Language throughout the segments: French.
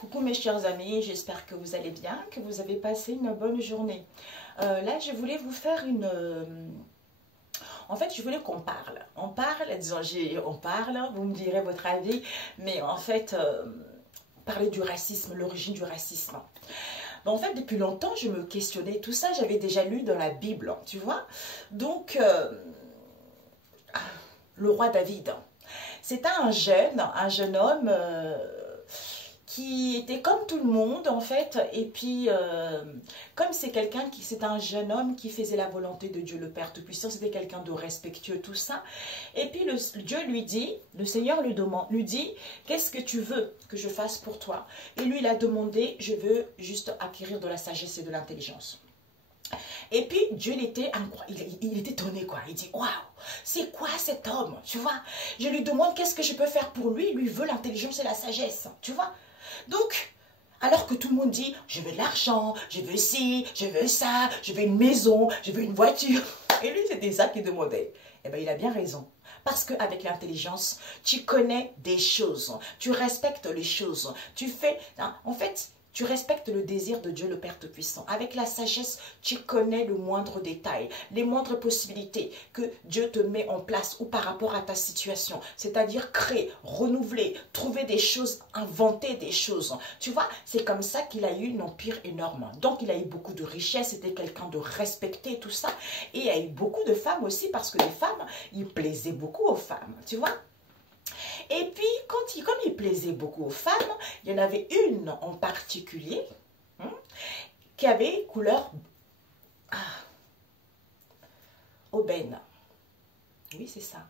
Coucou mes chers amis, j'espère que vous allez bien, que vous avez passé une bonne journée. Là, je voulais vous faire une... En fait, je voulais qu'on parle. On parle, disons, on parle, vous me direz votre avis, mais en fait, parler du racisme, l'origine du racisme. En fait, depuis longtemps, je me questionnais. Tout ça, j'avais déjà lu dans la Bible, tu vois. Donc, le roi David, c'était un jeune homme qui était comme tout le monde, en fait. Et puis, comme c'est un jeune homme qui faisait la volonté de Dieu le Père Tout-Puissant, c'était quelqu'un de respectueux, tout ça. Et puis, Dieu lui dit, le Seigneur lui dit, qu'est-ce que tu veux que je fasse pour toi? Et lui, il a demandé, je veux juste acquérir de la sagesse et de l'intelligence. Et puis, Dieu, il était étonné, quoi. Il dit, waouh, c'est quoi cet homme, tu vois? Je lui demande qu'est-ce que je peux faire pour lui. Lui veut l'intelligence et la sagesse, tu vois? Donc, alors que tout le monde dit, je veux de l'argent, je veux ci, je veux ça, je veux une maison, je veux une voiture. Et lui, c'était ça qu'il demandait. Eh bien, il a bien raison. Parce qu'avec l'intelligence, tu connais des choses, tu respectes les choses, tu fais... Hein, en fait, tu respectes le désir de Dieu le Père Tout-Puissant. Avec la sagesse, tu connais le moindre détail, les moindres possibilités que Dieu te met en place ou par rapport à ta situation. C'est-à-dire créer, renouveler, trouver des choses, inventer des choses. Tu vois, c'est comme ça qu'il a eu un empire énorme. Donc, il a eu beaucoup de richesses, c'était quelqu'un de respecté, tout ça. Et il y a eu beaucoup de femmes aussi parce que les femmes, il plaisait beaucoup aux femmes, tu vois. Et puis, comme il plaisait beaucoup aux femmes, il y en avait une en particulier qui avait couleur aubaine. Oui, c'est ça.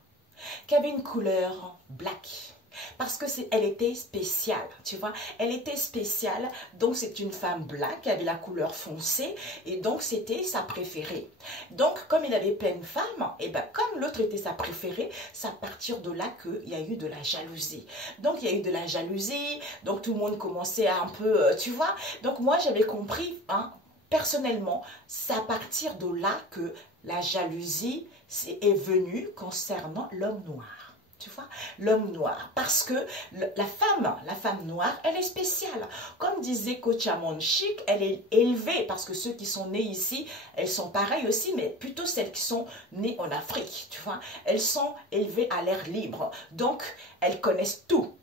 Qui avait une couleur black. Parce que elle était spéciale, tu vois. Elle était spéciale, donc c'est une femme black, qui avait la couleur foncée, et donc c'était sa préférée. Donc, comme il avait plein de femmes, et ben comme l'autre était sa préférée, c'est à partir de là qu'il y a eu de la jalousie. Donc, il y a eu de la jalousie, donc tout le monde commençait à un peu, tu vois. Donc, moi, j'avais compris, hein, personnellement, c'est à partir de là que la jalousie est venue concernant l'homme noir. Tu vois, l'homme noir. Parce que la femme noire, elle est spéciale. Comme disait Coach Amon Chic, elle est élevée. Parce que ceux qui sont nés ici, elles sont pareilles aussi, mais plutôt celles qui sont nées en Afrique. Tu vois, elles sont élevées à l'air libre. Donc, elles connaissent tout.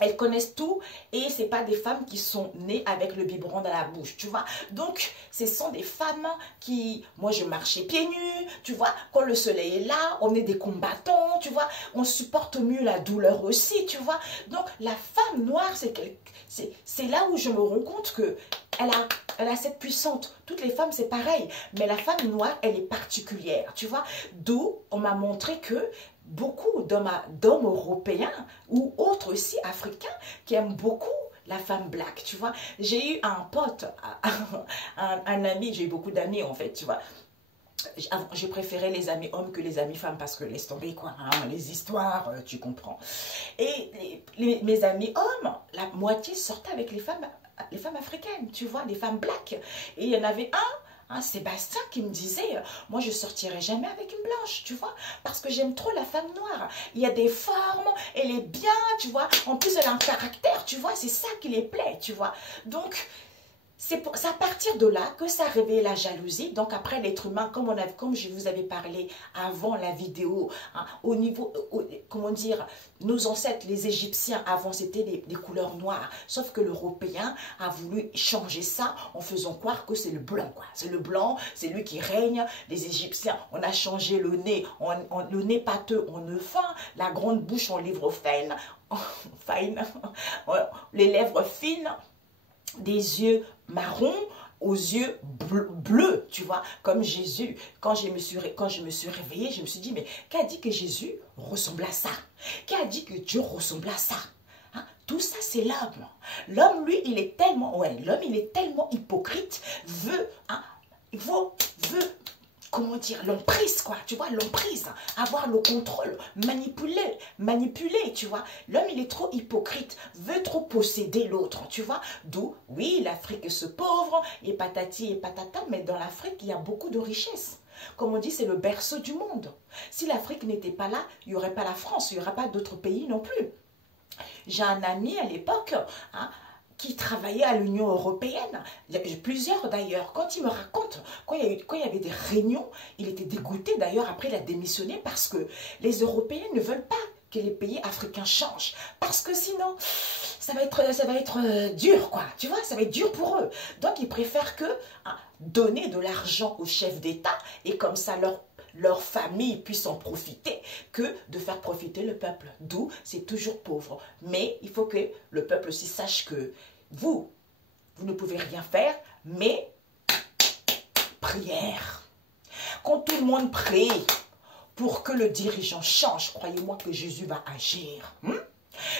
Elles connaissent tout et ce n'est pas des femmes qui sont nées avec le biberon dans la bouche, tu vois. Donc, ce sont des femmes qui... Moi, je marchais pieds nus, tu vois. Quand le soleil est là, on est des combattants, tu vois. On supporte mieux la douleur aussi, tu vois. Donc, la femme noire, c'est là où je me rends compte que elle a cette puissance. Toutes les femmes, c'est pareil. Mais la femme noire, elle est particulière, tu vois. D'où on m'a montré que beaucoup d'hommes européens ou autres aussi africains qui aiment beaucoup la femme black, tu vois. J'ai eu un pote, un ami, j'ai eu beaucoup d'amis en fait, tu vois. J'ai préféré les amis hommes que les amis femmes parce que laisse tomber quoi, hein, les histoires, tu comprends. Et mes amis hommes, la moitié sortaient avec les femmes africaines, tu vois, les femmes black. Et il y en avait Sébastien qui me disait, moi je sortirai jamais avec une blanche, tu vois, parce que j'aime trop la femme noire. Il y a des formes, elle est bien, tu vois, en plus elle a un caractère, tu vois, c'est ça qui les plaît, tu vois. Donc, c'est à partir de là que ça réveille la jalousie. Donc après, l'être humain, comme je vous avais parlé avant la vidéo, hein, au niveau, comment dire, nos ancêtres, les Égyptiens, avant, c'était des couleurs noires. Sauf que l'Européen a voulu changer ça en faisant croire que c'est le blanc, quoi. C'est le blanc, c'est lui qui règne. Les Égyptiens, on a changé le nez, le nez pâteux en nœud fin, la grande bouche en lèvres fines, les lèvres fines, des yeux marrons aux yeux bleus, tu vois, comme Jésus. Quand je me suis réveillée, je me suis dit, mais qui a dit que Jésus ressemble à ça? Qui a dit que Dieu ressemble à ça? Hein? Tout ça, c'est l'homme. L'homme, lui, il est tellement, l'homme, il est tellement hypocrite, veut comment dire, l'emprise, quoi, tu vois, l'emprise, avoir le contrôle, manipuler, tu vois. L'homme, il est trop hypocrite, veut trop posséder l'autre, tu vois. D'où, oui, l'Afrique se pauvre, et patati et patata, mais dans l'Afrique, il y a beaucoup de richesses. Comme on dit, c'est le berceau du monde. Si l'Afrique n'était pas là, il n'y aurait pas la France, il n'y aurait pas d'autres pays non plus. J'ai un ami à l'époque, hein, qui travaillaient à l'Union européenne. Il y a plusieurs d'ailleurs. Quand il me raconte, quand il y avait des réunions, il était dégoûté d'ailleurs. Après, il a démissionné parce que les Européens ne veulent pas que les pays africains changent. Parce que sinon, ça va être dur, quoi. Tu vois, ça va être dur pour eux. Donc, ils préfèrent que donner de l'argent aux chefs d'État et comme ça, leur famille puisse en profiter que de faire profiter le peuple. D'où c'est toujours pauvre. Mais il faut que le peuple aussi sache que vous ne pouvez rien faire, mais prière. Quand tout le monde prie pour que le dirigeant change, croyez-moi que Jésus va agir.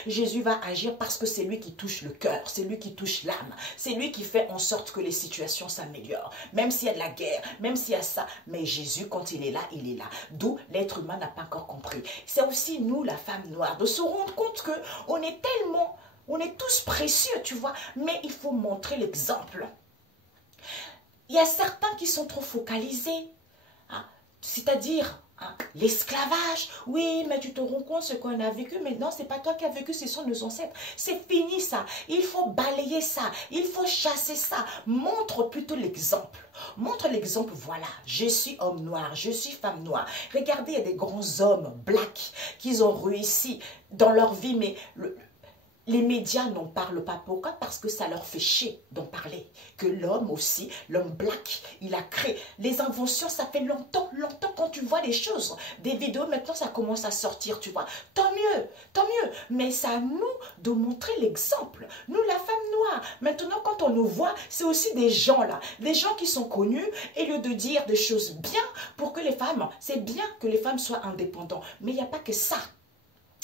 Jésus va agir parce que c'est lui qui touche le cœur, c'est lui qui touche l'âme, c'est lui qui fait en sorte que les situations s'améliorent. Même s'il y a de la guerre, même s'il y a ça, mais Jésus, quand il est là, il est là. D'où l'être humain n'a pas encore compris. C'est aussi nous, la femme noire, de se rendre compte qu'on est tellement, on est tous précieux, tu vois, mais il faut montrer l'exemple. Il y a certains qui sont trop focalisés, c'est-à-dire l'esclavage. Oui, mais tu te rends compte ce qu'on a vécu. Mais non, c'est pas toi qui as vécu, ce sont nos ancêtres. C'est fini ça. Il faut balayer ça. Il faut chasser ça. Montre plutôt l'exemple. Montre l'exemple, voilà. Je suis homme noir, je suis femme noire. Regardez, il y a des grands hommes blacks qui ont réussi dans leur vie, mais les médias n'en parlent pas. Pourquoi? Parce que ça leur fait chier d'en parler. Que l'homme aussi, l'homme black, il a créé. Les inventions, ça fait longtemps quand tu vois les choses. Des vidéos, maintenant, ça commence à sortir, tu vois. Tant mieux, tant mieux. Mais c'est à nous de montrer l'exemple. Nous, la femme noire. Maintenant, quand on nous voit, c'est aussi des gens là. Des gens qui sont connus, et lieu de dire des choses bien pour que les femmes, c'est bien que les femmes soient indépendantes. Mais il n'y a pas que ça.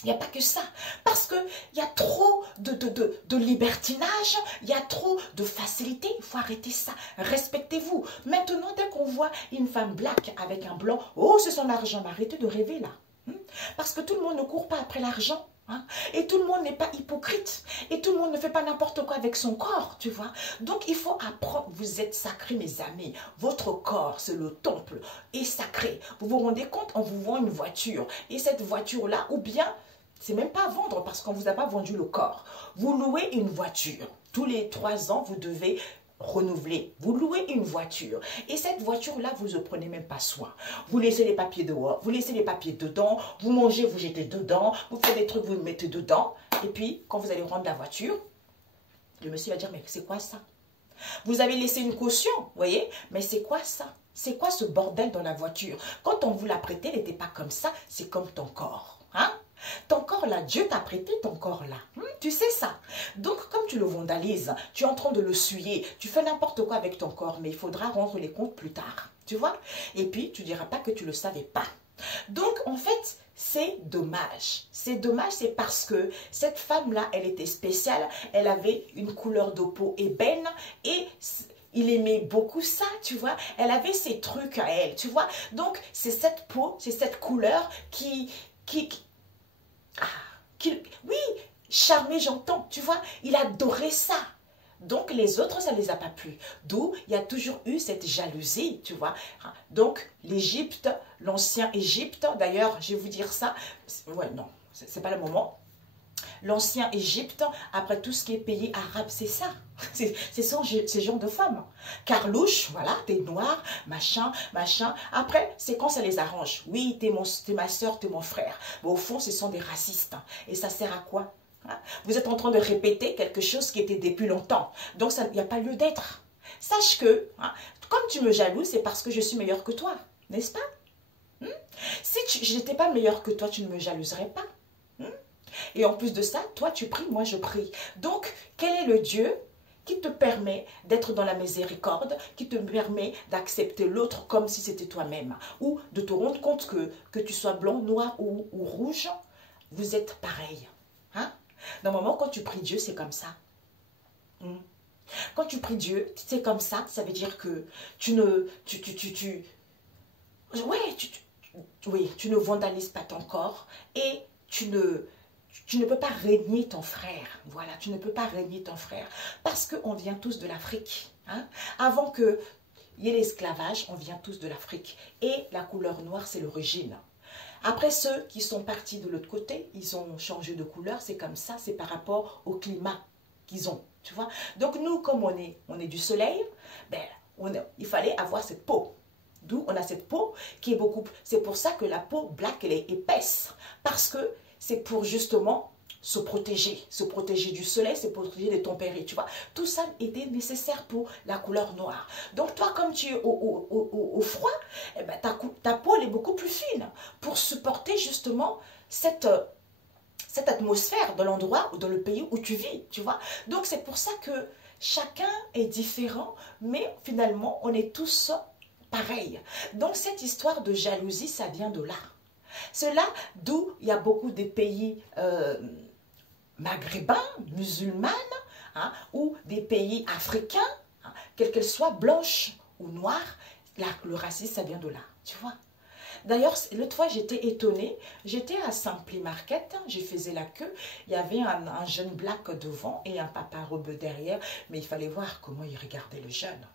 Il n'y a pas que ça, parce qu'il y a trop de libertinage, il y a trop de facilité, il faut arrêter ça, respectez-vous. Maintenant, dès qu'on voit une femme black avec un blanc, oh c'est son argent, arrêtez de rêver là. Parce que tout le monde ne court pas après l'argent. Et tout le monde n'est pas hypocrite. Et tout le monde ne fait pas n'importe quoi avec son corps, tu vois. Donc, il faut apprendre. Vous êtes sacrés, mes amis. Votre corps, c'est le temple, est sacré. Vous vous rendez compte, on vous vend une voiture. Et cette voiture-là, ou bien, c'est même pas à vendre parce qu'on ne vous a pas vendu le corps. Vous louez une voiture. Tous les 3 ans, vous devez renouveler. Vous louez une voiture. Et cette voiture-là, vous ne prenez même pas soin. Vous laissez les papiers dehors, vous laissez les papiers dedans, vous mangez, vous jetez dedans, vous faites des trucs, vous mettez dedans. Et puis, quand vous allez rendre la voiture, le monsieur va dire, mais c'est quoi ça? Vous avez laissé une caution, vous voyez? Mais c'est quoi ça? C'est quoi ce bordel dans la voiture? Quand on vous l'a prêté, elle n'était pas comme ça, c'est comme ton corps. Ton corps là, Dieu t'a prêté ton corps là. Tu sais ça. Donc, comme tu le vandalises, tu es en train de le suyer, tu fais n'importe quoi avec ton corps, mais il faudra rendre les comptes plus tard. Tu vois? Et puis, tu ne diras pas que tu ne le savais pas. Donc, en fait, c'est dommage. C'est dommage, c'est parce que cette femme-là, elle était spéciale. Elle avait une couleur de peau ébène et il aimait beaucoup ça, tu vois. Elle avait ses trucs à elle, tu vois. Donc, c'est cette peau, c'est cette couleur oui, charmé, j'entends, tu vois, il adorait ça. Donc, les autres, ça ne les a pas plu. D'où, il y a toujours eu cette jalousie, tu vois. Donc, l'Égypte, l'ancien Égypte, d'ailleurs, je vais vous dire ça. Ouais, non, c'est pas le moment. L'ancien Égypte, après tout ce qui est pays arabe, c'est ça. C'est ces genres de femmes. Carlouche, voilà, t'es noir, machin. Après, c'est quand ça les arrange. Oui, t'es ma soeur, t'es mon frère. Mais au fond, ce sont des racistes. Et ça sert à quoi? Vous êtes en train de répéter quelque chose qui était depuis longtemps. Donc, il n'y a pas lieu d'être. Sache que, comme tu me jalouses, c'est parce que je suis meilleure que toi. N'est-ce pas? Si je n'étais pas meilleure que toi, tu ne me jalouserais pas. Et en plus de ça, toi tu pries, moi je prie. Donc, quel est le Dieu qui te permet d'être dans la miséricorde, qui te permet d'accepter l'autre comme si c'était toi-même, ou de te rendre compte que tu sois blanc, noir ou rouge, vous êtes pareil. Normalement, quand tu pries Dieu, c'est comme ça. Quand tu pries Dieu, c'est comme ça, ça veut dire que tu ne vandalises pas ton corps et tu ne peux pas régner ton frère. Voilà, tu ne peux pas régner ton frère. Parce qu'on vient tous de l'Afrique. Avant qu'il y ait l'esclavage, on vient tous de l'Afrique. Et la couleur noire, c'est l'origine. Après, ceux qui sont partis de l'autre côté, ils ont changé de couleur. C'est comme ça, c'est par rapport au climat. qu'ils ont, tu vois. Donc nous, comme on est du soleil, ben, il fallait avoir cette peau. D'où on a cette peau qui est beaucoup... C'est pour ça que la peau black, elle est épaisse. Parce que c'est pour justement se protéger du soleil, se protéger des températures, tu vois. Tout ça était nécessaire pour la couleur noire. Donc toi, comme tu es au froid, eh ben, ta peau elle est beaucoup plus fine pour supporter justement cette atmosphère de l'endroit ou dans le pays où tu vis, tu vois. Donc c'est pour ça que chacun est différent, mais finalement, on est tous pareils. Donc cette histoire de jalousie, ça vient de là. C'est là d'où il y a beaucoup de pays maghrébins, musulmanes, hein, ou des pays africains, hein, quelles qu'elles soient, blanches ou noires, le racisme, ça vient de là, tu vois. D'ailleurs, l'autre fois, j'étais étonnée. J'étais à Simply Market, je faisais la queue. Il y avait un jeune black devant et un papa rebeu derrière. Mais il fallait voir comment il regardait le jeune.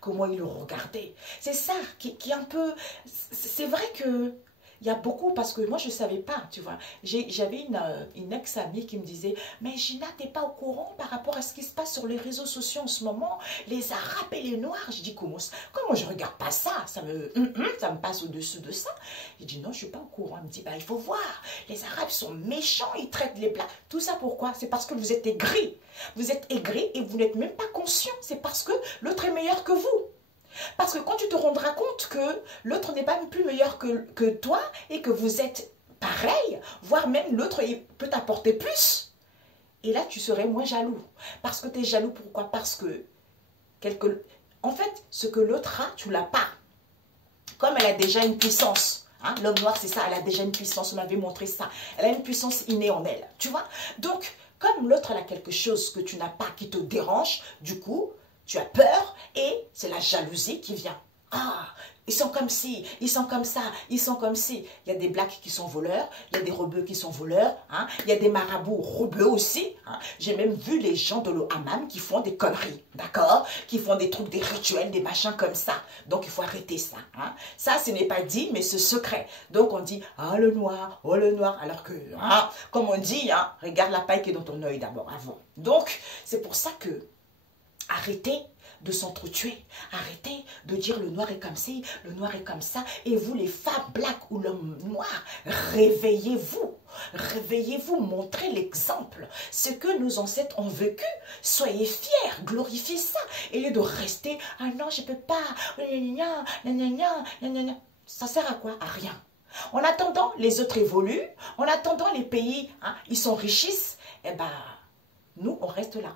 Comment il le regardait. C'est ça qui est un peu... C'est vrai que... Il y a beaucoup, parce que moi, je ne savais pas, tu vois. J'avais une ex-amie qui me disait, mais Gina, tu n'es pas au courant par rapport à ce qui se passe sur les réseaux sociaux en ce moment, les Arabes et les Noirs. Je dis, comment je ne regarde pas ça? Ça me passe au-dessus de ça. Je dis, non, je ne suis pas au courant. Elle me dit, bah, il faut voir. Les Arabes sont méchants, ils traitent les Blancs. Tout ça, pourquoi? C'est parce que vous êtes aigris. Vous êtes aigris et vous n'êtes même pas conscient. C'est parce que l'autre est meilleur que vous. Parce que quand tu te rendras compte que l'autre n'est pas plus meilleur que toi et que vous êtes pareil, voire même l'autre peut t'apporter plus, et là tu serais moins jaloux. Parce que tu es jaloux, pourquoi? Parce que, en fait, ce que l'autre a, tu ne l'as pas. Comme elle a déjà une puissance, hein, l'homme noir c'est ça, elle a déjà une puissance, on m'avait montré ça, elle a une puissance innée en elle, tu vois. Donc, comme l'autre elle a quelque chose que tu n'as pas, qui te dérange, du coup, tu as peur et c'est la jalousie qui vient. Ah, ils sont comme ci, ils sont comme ça, ils sont comme ci. Il y a des blacks qui sont voleurs, il y a des rebeux qui sont voleurs, hein, il y a des marabouts rebeux aussi. Hein. J'ai même vu les gens de l'Hammam qui font des conneries, d'accord? Qui font des trucs, des rituels, des machins comme ça. Donc il faut arrêter ça. Hein. Ça, ce n'est pas dit, mais c'est secret. Donc on dit, ah le noir, oh le noir. Alors que, hein, comme on dit, hein, regarde la paille qui est dans ton œil d'abord, avant. Donc c'est pour ça que arrêtez de s'entretuer. Arrêtez de dire le noir est comme ci, le noir est comme ça. Et vous, les femmes black ou l'homme noir, réveillez-vous. Réveillez-vous, montrez l'exemple. Ce que nos ancêtres ont vécu, soyez fiers, glorifiez ça. Et lieu de rester, ah non, je ne peux pas, ça sert à quoi? À rien. En attendant, les autres évoluent. En attendant, les pays, hein, ils s'enrichissent. Eh bien, nous, on reste là.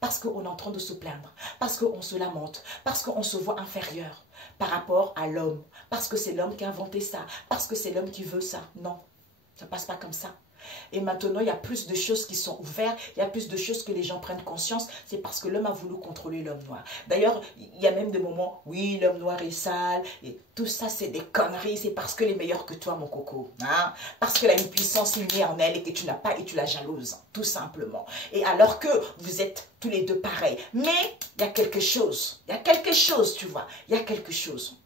Parce qu'on est en train de se plaindre, parce qu'on se lamente, parce qu'on se voit inférieur par rapport à l'homme, parce que c'est l'homme qui a inventé ça, parce que c'est l'homme qui veut ça. Non, ça ne passe pas comme ça. Et maintenant, il y a plus de choses qui sont ouvertes, il y a plus de choses que les gens prennent conscience. C'est parce que l'homme a voulu contrôler l'homme noir. D'ailleurs, il y a même des moments, oui, l'homme noir est sale. Et tout ça, c'est des conneries. C'est parce qu'elle est meilleure que toi, mon coco. Hein? Parce qu'elle a une puissance innée en elle et que tu n'as pas et tu la jalouses. Tout simplement. Et alors que vous êtes tous les deux pareils. Mais il y a quelque chose. Il y a quelque chose, tu vois. Il y a quelque chose.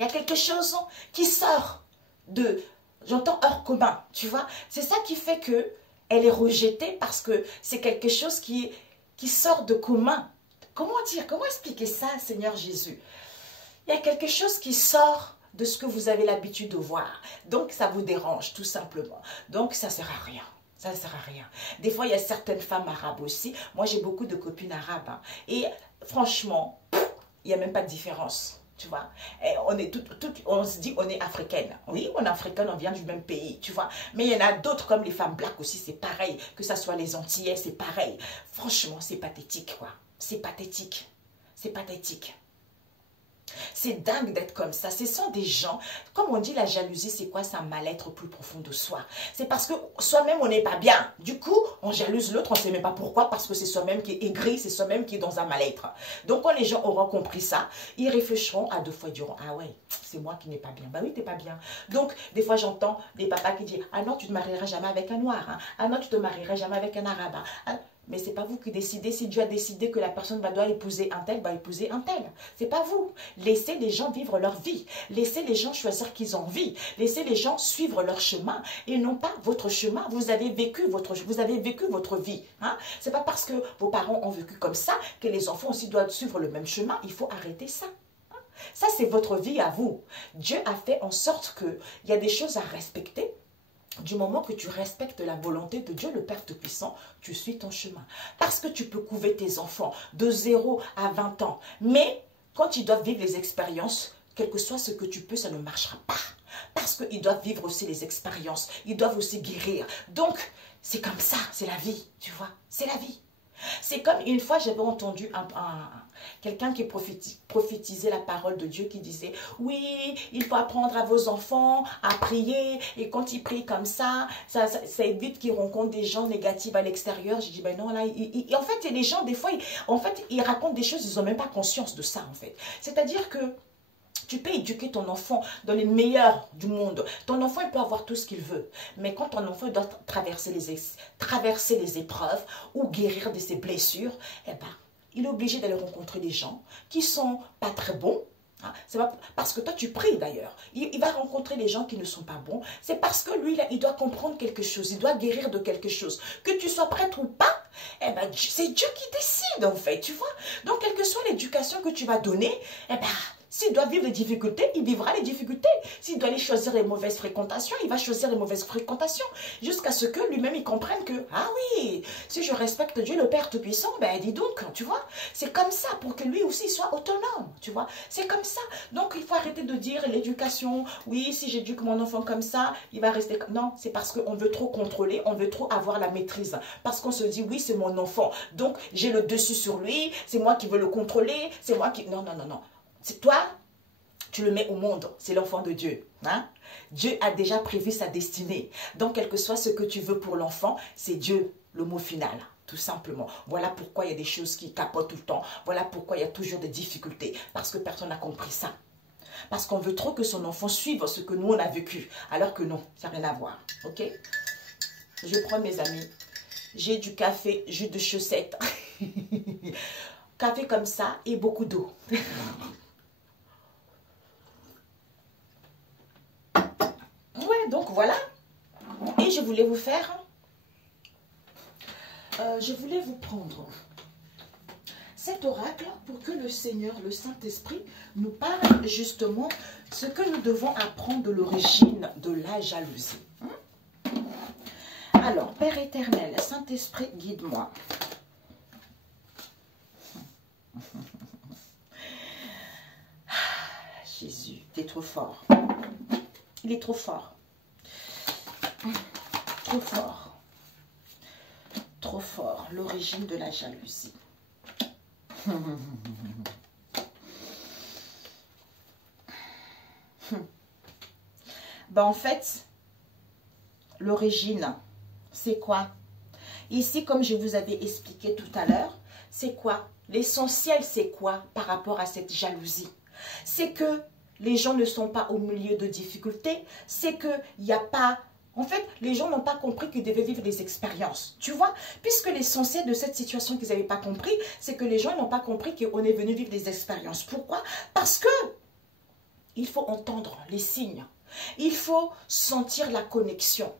Il y a quelque chose qui sort de... J'entends hors commun, tu vois. C'est ça qui fait que elle est rejetée parce que c'est quelque chose qui sort de commun. Comment dire, comment expliquer ça, Seigneur Jésus? Il y a quelque chose qui sort de ce que vous avez l'habitude de voir. Donc, ça vous dérange, tout simplement. Donc, ça ne sert à rien. Ça ne sert à rien. Des fois, il y a certaines femmes arabes aussi. Moi, j'ai beaucoup de copines arabes. Hein. Et franchement, il n'y a même pas de différence. Tu vois, et on se dit on est africaine. Oui, on est africaine, on vient du même pays, tu vois. Mais il y en a d'autres comme les femmes black aussi, c'est pareil. Que ça soit les Antillais, c'est pareil. Franchement, c'est pathétique, quoi. C'est pathétique. C'est pathétique. C'est dingue d'être comme ça. Ce sont des gens, comme on dit, la jalousie, c'est quoi? C'est un mal-être plus profond de soi. C'est parce que soi-même, on n'est pas bien. Du coup, on jalouse l'autre, on ne sait même pas pourquoi, parce que c'est soi-même qui est aigri, c'est soi-même qui est dans un mal-être. Donc, quand les gens auront compris ça, ils réfléchiront à deux fois, ils diront, ah ouais, c'est moi qui n'ai pas bien. Bah oui, tu n'es pas bien. Donc, des fois, j'entends des papas qui disent, ah non, tu ne te marieras jamais avec un noir. Hein. Ah non, tu ne te marieras jamais avec un arabe. Hein. Mais ce n'est pas vous qui décidez. Si Dieu a décidé que la personne doit épouser un tel, va épouser un tel. Ce n'est pas vous. Laissez les gens vivre leur vie. Laissez les gens choisir qu'ils ont envie. Laissez les gens suivre leur chemin et non pas votre chemin. Vous avez vécu votre vie. Hein? Ce n'est pas parce que vos parents ont vécu comme ça que les enfants aussi doivent suivre le même chemin. Il faut arrêter ça. Ça, c'est votre vie à vous. Dieu a fait en sorte qu'il y a des choses à respecter. Du moment que tu respectes la volonté de Dieu, le Père Tout-Puissant, tu suis ton chemin. Parce que tu peux couver tes enfants de 0 à 20 ans. Mais quand ils doivent vivre les expériences, quel que soit ce que tu peux, ça ne marchera pas. Parce qu'ils doivent vivre aussi les expériences. Ils doivent aussi guérir. Donc, c'est comme ça, c'est la vie, tu vois. C'est la vie. C'est comme une fois, j'avais entendu quelqu'un qui prophétisait la parole de Dieu qui disait « Oui, il faut apprendre à vos enfants à prier et quand ils prient comme ça évite qu'ils rencontrent des gens négatifs à l'extérieur. » J'ai dit « Ben non, là, en fait, les gens, des fois, ils racontent des choses, ils n'ont même pas conscience de ça, en fait. C'est-à-dire que tu peux éduquer ton enfant dans les meilleurs du monde. Ton enfant, il peut avoir tout ce qu'il veut. Mais quand ton enfant doit traverser les épreuves ou guérir de ses blessures, eh ben, il est obligé d'aller rencontrer des gens qui ne sont pas très bons. Hein. C'est pas parce que toi, tu pries d'ailleurs. Il va rencontrer des gens qui ne sont pas bons. C'est parce que lui, là, il doit comprendre quelque chose. Il doit guérir de quelque chose. Que tu sois prêtre ou pas, eh ben, c'est Dieu qui décide en fait, tu vois. Donc, quelle que soit l'éducation que tu vas donner, eh ben, s'il doit vivre les difficultés, il vivra les difficultés. S'il doit aller choisir les mauvaises fréquentations, il va choisir les mauvaises fréquentations. Jusqu'à ce que lui-même, il comprenne que, ah oui, si je respecte Dieu, le Père Tout-Puissant, ben dis donc, tu vois. C'est comme ça pour que lui aussi soit autonome, tu vois. C'est comme ça. Donc, il faut arrêter de dire l'éducation, oui, si j'éduque mon enfant comme ça, il va rester comme... Non, c'est parce qu'on veut trop contrôler, on veut trop avoir la maîtrise. Parce qu'on se dit, oui, c'est mon enfant. Donc, j'ai le dessus sur lui, c'est moi qui veux le contrôler, c'est moi qui... Non, non, non, non. C'est toi, tu le mets au monde, c'est l'enfant de Dieu. Hein? Dieu a déjà prévu sa destinée. Donc, quel que soit ce que tu veux pour l'enfant, c'est Dieu, le mot final, tout simplement. Voilà pourquoi il y a des choses qui capotent tout le temps. Voilà pourquoi il y a toujours des difficultés. Parce que personne n'a compris ça. Parce qu'on veut trop que son enfant suive ce que nous, on a vécu. Alors que non, ça n'a rien à voir. Ok? Je prends mes amis. J'ai du café, jus de chaussette. Café comme ça et beaucoup d'eau. Ouais, donc voilà. Et je voulais vous faire... je voulais vous prendre cet oracle pour que le Seigneur, le Saint-Esprit, nous parle justement ce que nous devons apprendre de l'origine de la jalousie. Alors, Père éternel, Saint-Esprit, guide-moi. Jésus, tu es trop fort. Il est trop fort. Trop fort. Trop fort. L'origine de la jalousie. Ben, en fait, l'origine, c'est quoi? Ici, comme je vous avais expliqué tout à l'heure, c'est quoi? L'essentiel, c'est quoi par rapport à cette jalousie? C'est que les gens ne sont pas au milieu de difficultés, c'est qu'il n'y a pas... En fait, les gens n'ont pas compris qu'ils devaient vivre des expériences, tu vois? Puisque l'essentiel de cette situation qu'ils n'avaient pas compris, c'est que les gens n'ont pas compris qu'on est venu vivre des expériences. Pourquoi? Parce que il faut entendre les signes. Il faut sentir la connexion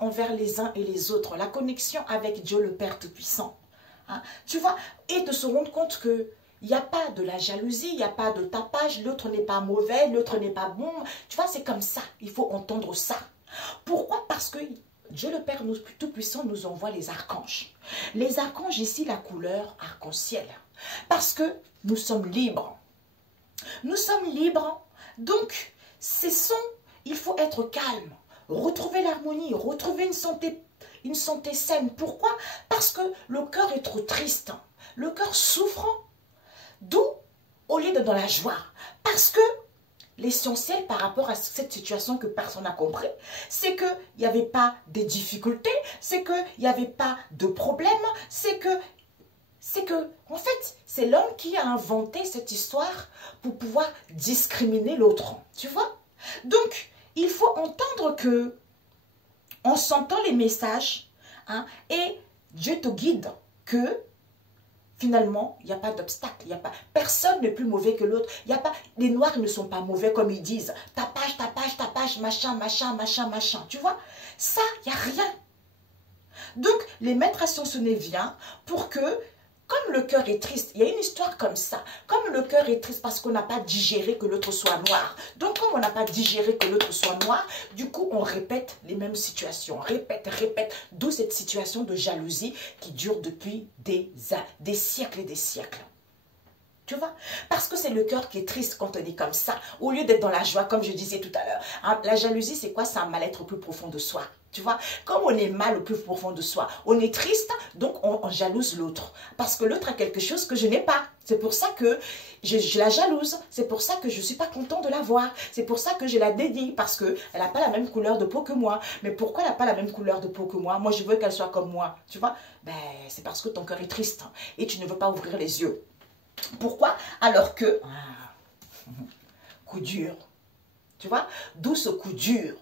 envers les uns et les autres, la connexion avec Dieu le Père Tout-Puissant. Hein? Tu vois? Et de se rendre compte que il n'y a pas de la jalousie, il n'y a pas de tapage, l'autre n'est pas mauvais, l'autre n'est pas bon. Tu vois, c'est comme ça. Il faut entendre ça. Pourquoi? Parce que Dieu le Père Tout-Puissant nous envoie les archanges. Les archanges, ici, la couleur arc-en-ciel. Parce que nous sommes libres. Nous sommes libres. Donc, il faut être calme. Retrouver l'harmonie, retrouver une santé saine. Pourquoi? Parce que le cœur est trop triste. Le cœur souffre. D'où, au lieu d'être dans la joie, parce que l'essentiel par rapport à cette situation que personne n'a compris, c'est qu'il n'y avait pas de difficultés, c'est qu'il n'y avait pas de problème, c'est que, en fait, c'est l'homme qui a inventé cette histoire pour pouvoir discriminer l'autre, tu vois? Donc, il faut entendre que, en sentant les messages, hein, et Dieu te guide que finalement, il n'y a pas d'obstacle. Personne n'est plus mauvais que l'autre. Il y a pas, les noirs ne sont pas mauvais comme ils disent. Tapage, machin, machin, machin, machin. Tu vois, ça, il n'y a rien. Donc, les maîtres ascensionnés viennent pour que, comme le cœur est triste, il y a une histoire comme ça. Comme le cœur est triste parce qu'on n'a pas digéré que l'autre soit noir. Donc, comme on n'a pas digéré que l'autre soit noir, du coup, on répète les mêmes situations. Répète. D'où cette situation de jalousie qui dure depuis des siècles et des siècles. Tu vois? Parce que c'est le cœur qui est triste quand on est comme ça. Au lieu d'être dans la joie, comme je disais tout à l'heure. Hein, la jalousie, c'est quoi? C'est un mal-être au plus profond de soi. Tu vois? Comme on est mal au plus profond de soi, on est triste, donc on jalouse l'autre. Parce que l'autre a quelque chose que je n'ai pas. C'est pour ça que je la jalouse. C'est pour ça que je ne suis pas content de la voir. C'est pour ça que je la dédie. Parce qu'elle n'a pas la même couleur de peau que moi. Mais pourquoi elle n'a pas la même couleur de peau que moi? Moi, je veux qu'elle soit comme moi. Tu vois? Ben, c'est parce que ton cœur est triste. Et tu ne veux pas ouvrir les yeux. Pourquoi? Alors que... coup dur. Tu vois? D'où ce coup dur.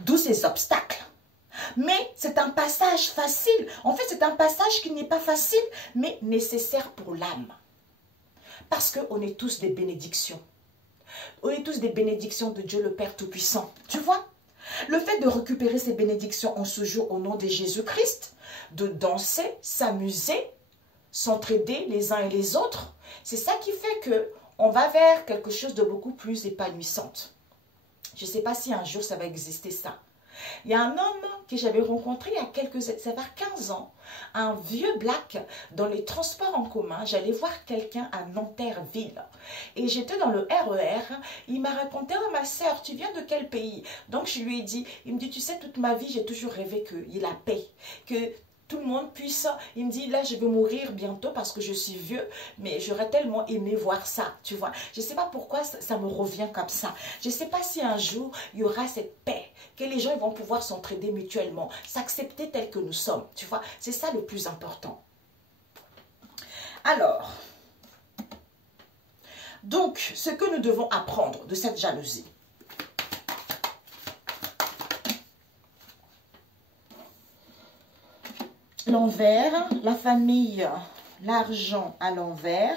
D'où ces obstacles. Mais c'est un passage facile. En fait, c'est un passage qui n'est pas facile, mais nécessaire pour l'âme. Parce qu'on est tous des bénédictions. On est tous des bénédictions de Dieu le Père Tout-Puissant. Tu vois? Le fait de récupérer ces bénédictions en ce jour au nom de Jésus-Christ, de danser, s'amuser, s'entraider les uns et les autres, c'est ça qui fait que on va vers quelque chose de beaucoup plus épanouissant. Je ne sais pas si un jour ça va exister ça. Il y a un homme que j'avais rencontré il y a ça va 15 ans, un vieux black dans les transports en commun. J'allais voir quelqu'un à Nanterre-Ville et j'étais dans le RER. Il m'a raconté: oh ma soeur, tu viens de quel pays? Donc je lui ai dit, il me dit, tu sais, toute ma vie j'ai toujours rêvé qu'il y ait la paix, que tout le monde puisse, il me dit, là je vais mourir bientôt parce que je suis vieux, mais j'aurais tellement aimé voir ça, tu vois. Je ne sais pas pourquoi ça me revient comme ça. Je ne sais pas si un jour il y aura cette paix, que les gens vont pouvoir s'entraider mutuellement, s'accepter tels que nous sommes, tu vois. C'est ça le plus important. Alors, donc, ce que nous devons apprendre de cette jalousie. L'envers, la famille, l'argent à l'envers,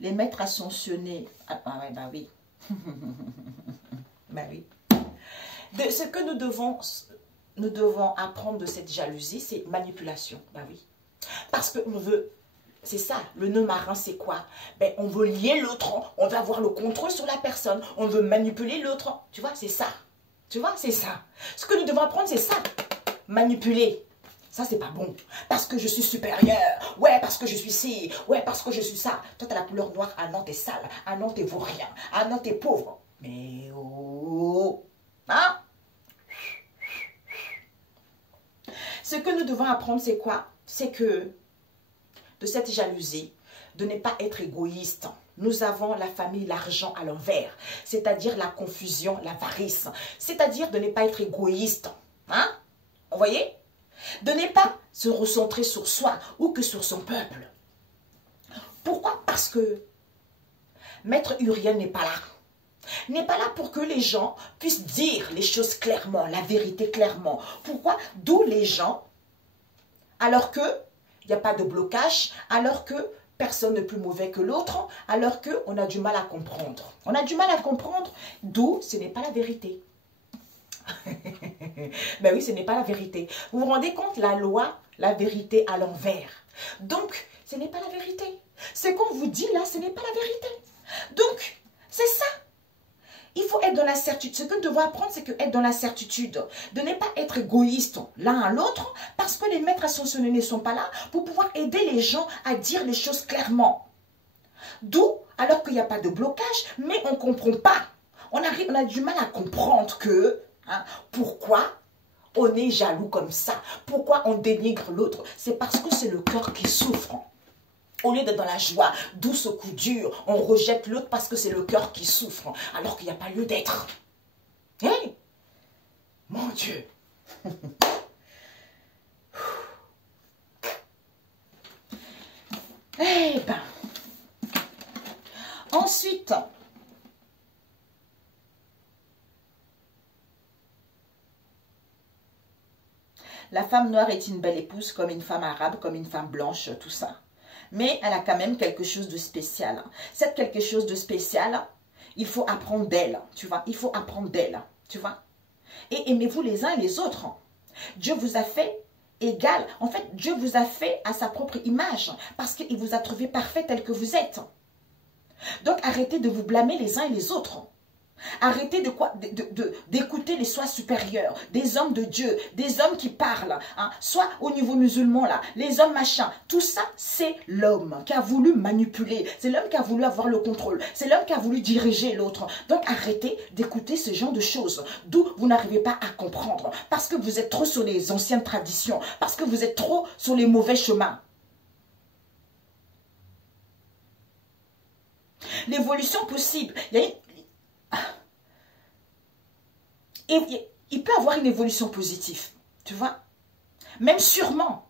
les maîtres ascensionnés. Ah ouais, bah oui. Bah oui. Ce que nous devons apprendre de cette jalousie, c'est manipulation. Bah oui. Parce qu'on veut, c'est ça, le nœud marin, c'est quoi? Ben, on veut lier l'autre, on veut avoir le contrôle sur la personne, on veut manipuler l'autre. Tu vois, c'est ça. Tu vois, c'est ça. Ce que nous devons apprendre, c'est ça. Manipuler. Ça, c'est pas bon. Parce que je suis supérieure. Ouais, parce que je suis ci. Ouais, parce que je suis ça. Toi, tu as la couleur noire. Ah non, t'es sale. Ah non, t'es vaurien. Ah non, t'es pauvre. Mais oh. Hein? Ce que nous devons apprendre, c'est quoi? C'est que de cette jalousie, de ne pas être égoïste. Nous avons la famille, l'argent à l'envers. C'est-à-dire la confusion, l'avarice. C'est-à-dire de ne pas être égoïste. Hein? Vous voyez? De ne pas se recentrer sur soi ou que sur son peuple. Pourquoi? Parce que Maître Uriel n'est pas là. N'est pas là pour que les gens puissent dire les choses clairement, la vérité clairement. Pourquoi? D'où les gens, alors que il n'y a pas de blocage, alors que personne n'est plus mauvais que l'autre, alors qu'on a du mal à comprendre. On a du mal à comprendre, d'où ce n'est pas la vérité. Ben oui, ce n'est pas la vérité. Vous vous rendez compte, la loi, la vérité à l'envers. Donc, ce n'est pas la vérité. Ce qu'on vous dit là, ce n'est pas la vérité. Donc, c'est ça. Il faut être dans la certitude. Ce que nous devons apprendre, c'est que être dans la certitude. De ne pas être égoïste l'un à l'autre, parce que les maîtres ascensionnés ne sont pas là pour pouvoir aider les gens à dire les choses clairement. D'où, alors qu'il n'y a pas de blocage, mais on ne comprend pas. On a du mal à comprendre que... Hein, pourquoi on est jaloux comme ça? Pourquoi on dénigre l'autre? C'est parce que c'est le cœur qui souffre. Au lieu d'être dans la joie, d'où ce coup dur, on rejette l'autre parce que c'est le cœur qui souffre, alors qu'il n'y a pas lieu d'être. Hein? Mon Dieu. Eh ben. Ensuite... La femme noire est une belle épouse, comme une femme arabe, comme une femme blanche, tout ça. Mais elle a quand même quelque chose de spécial. Cette quelque chose de spécial, il faut apprendre d'elle, tu vois. Il faut apprendre d'elle, tu vois. Et aimez-vous les uns et les autres. Dieu vous a fait égal. En fait, Dieu vous a fait à sa propre image parce qu'il vous a trouvé parfait tel que vous êtes. Donc, arrêtez de vous blâmer les uns et les autres. Arrêtez d'écouter les soi supérieurs, des hommes de Dieu, des hommes qui parlent, hein, soit au niveau musulman, là, les hommes machin. Tout ça, c'est l'homme qui a voulu manipuler. C'est l'homme qui a voulu avoir le contrôle. C'est l'homme qui a voulu diriger l'autre. Donc, arrêtez d'écouter ce genre de choses, d'où vous n'arrivez pas à comprendre. Parce que vous êtes trop sur les anciennes traditions, parce que vous êtes trop sur les mauvais chemins. L'évolution possible, il peut avoir une évolution positive, tu vois, même sûrement,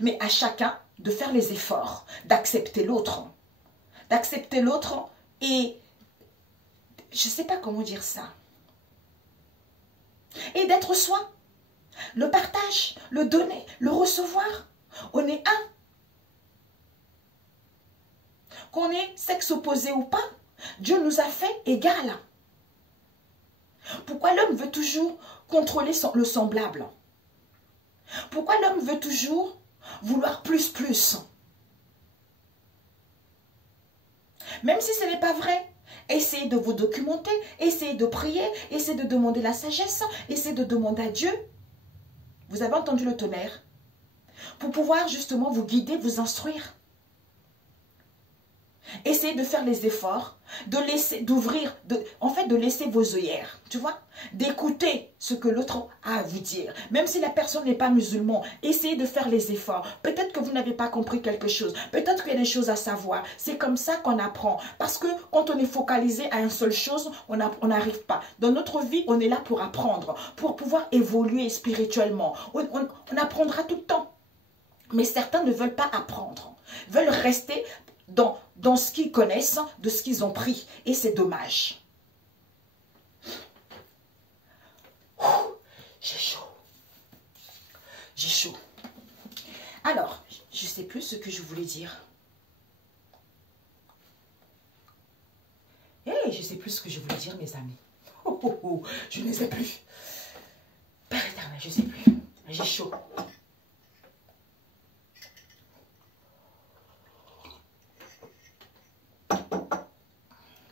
mais à chacun de faire les efforts, d'accepter l'autre et je ne sais pas comment dire ça, et d'être soi, le partage, le donner, le recevoir, on est un. Qu'on ait sexe opposé ou pas, Dieu nous a fait égal. Pourquoi l'homme veut toujours contrôler le semblable? Pourquoi l'homme veut toujours vouloir plus? Même si ce n'est pas vrai, essayez de vous documenter, essayez de prier, essayez de demander la sagesse, essayez de demander à Dieu. Vous avez entendu le tonnerre? Pour pouvoir justement vous guider, vous instruire. Essayez de faire les efforts, de laisser vos œillères, tu vois, d'écouter ce que l'autre a à vous dire. Même si la personne n'est pas musulmane, essayez de faire les efforts. Peut-être que vous n'avez pas compris quelque chose, peut-être qu'il y a des choses à savoir. C'est comme ça qu'on apprend. Parce que quand on est focalisé à une seule chose, on n'arrive pas. Dans notre vie, on est là pour apprendre, pour pouvoir évoluer spirituellement. On apprendra tout le temps. Mais certains ne veulent pas apprendre, veulent rester dans ce qu'ils connaissent, de ce qu'ils ont pris. Et c'est dommage. J'ai chaud. J'ai chaud. Alors, je ne sais plus ce que je voulais dire. Je ne sais plus ce que je voulais dire, mes amis. Je ne sais plus. Père éternel, je ne sais plus. J'ai chaud.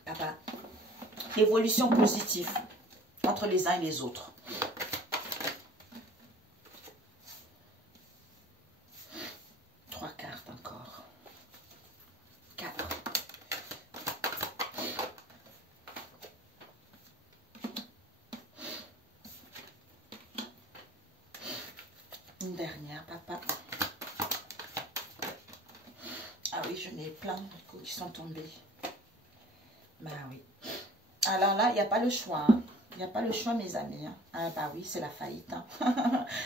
Papa, évolution positive entre les uns et les autres. Trois cartes encore. 4. Une dernière, papa. Ah oui, j'en ai plein qui sont tombés. Bah oui. Alors là, il n'y a pas le choix. Il n'y a pas le choix, mes amis. Ah bah oui, c'est la faillite.